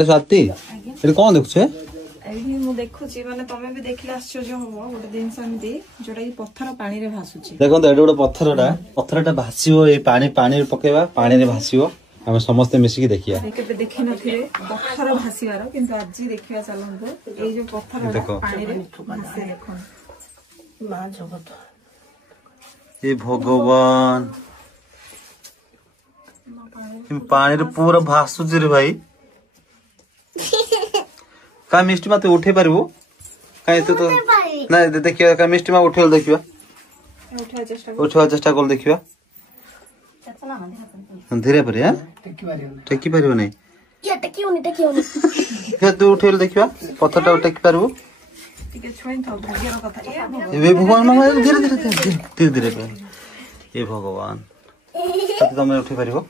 स्वाति ये कौन देखुछे मु देखुची माने तमे भी देखले आश्चर्य होबो गोटे दिन समिति जोटा कि पत्थर पानी रे भासुची देखो तो एडो गोटे पत्थरटा भासीबो ए पानी पानी पकेबा पानी रे भासीबो हम समस्त मिसिकी देखिया केबे देखि नथिरे पत्थर भासीबार किंतु आज देखिया चलंतो ए जो पत्थर पानी रे भासे देखो मा जगत ए भगवान पानी रे पूरा भासुची रे भाई का मिष्टी मत उठे पारबो काई तो ना देखियो का मिष्टी मा उठेल देखियो उठवा चेष्टा कर देखियो धीरे पर या टेकी पारिबो नै या टेकी होनी के तू उठेल देखियो पत्थरटा टेकी पारबो टिके छोइन था भाग्यर कथा ए भगवान मामा धीरे धीरे ए भगवान तमे उठे पारिबो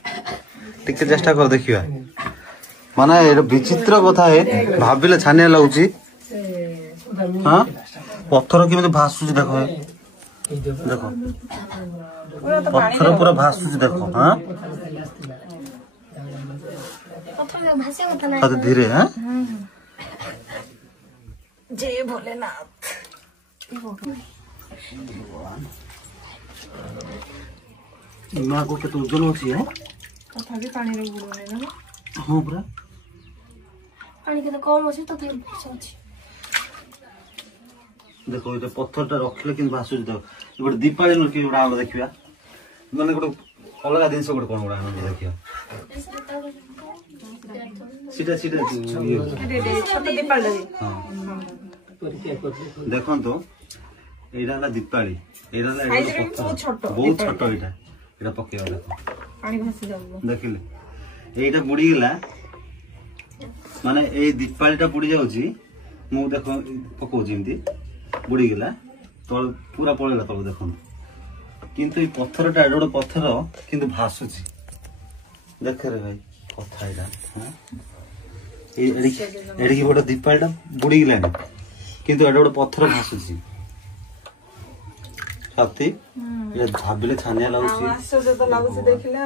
टिके चेष्टा कर देखियो माने ये विचित्र कथा है भाविले छानिया लगुची हां पत्थर केमे भासुची देखो देखो पत्थर पूरा भासुची देखो हां पत्थर भासे होता ना धीरे हां जय भोलेनाथ मां को के तो उज्जवल होची है कथा भी पानी रे बुडो नै ना हां पूरा पानी के तो कम अछि तो थाई अछि देखो ये पत्थरटा रखले किन भासुची देखो गोटे दीपावली न कि उडा आलो देखिया माने गोटे अलगा दिन से गोटे कोन उडा आलो देखिया सीधा सीधा छोटा दीपावली हां देखो तो एडा ला दीपावली एडा ला बहुत छोटा एटा एटा पकेवा देखो पानी भासी जाबो देखिले एटा बुडी गेला माने ए दीपावलीटा बुडी जाउची मु देखो पको जिमती बुडी गेला तळ पूरा पळेला तळ देखो किंतु ई पत्थरटा एडो पत्थर किंतु भासुची देख रे भाई कथा एटा हां एडी की गोटे दीपावलीटा बुडी गेला किंतु एडो पत्थर भासुची साथी ये भाबिले छानिया लागुची आश्चर्य तो लागुची देखिले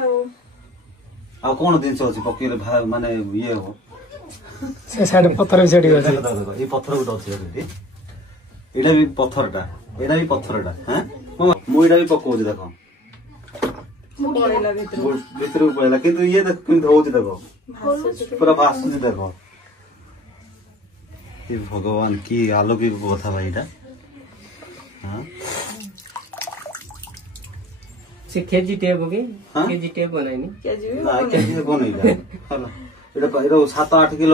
आ कोन दिन से अछि पकेले माने ये हो से साइड पत्थर सेडी अछि देखो ये पत्थर गुड अछि रे एडा भी पत्थरटा एडा भी पत्थरटा हैं मु एडा भी पको जे देखो पळेला भीतर भीतर पळेला किंतु ये देख किंतु होउची देखो पूरा भासुची देखो ये भगवान की अलौकिक कथा भाई एटा हां से केजी टेप होगी केजी टेप बनाइनी केजी ना केजी बनैला होला एटा 7-8 किलो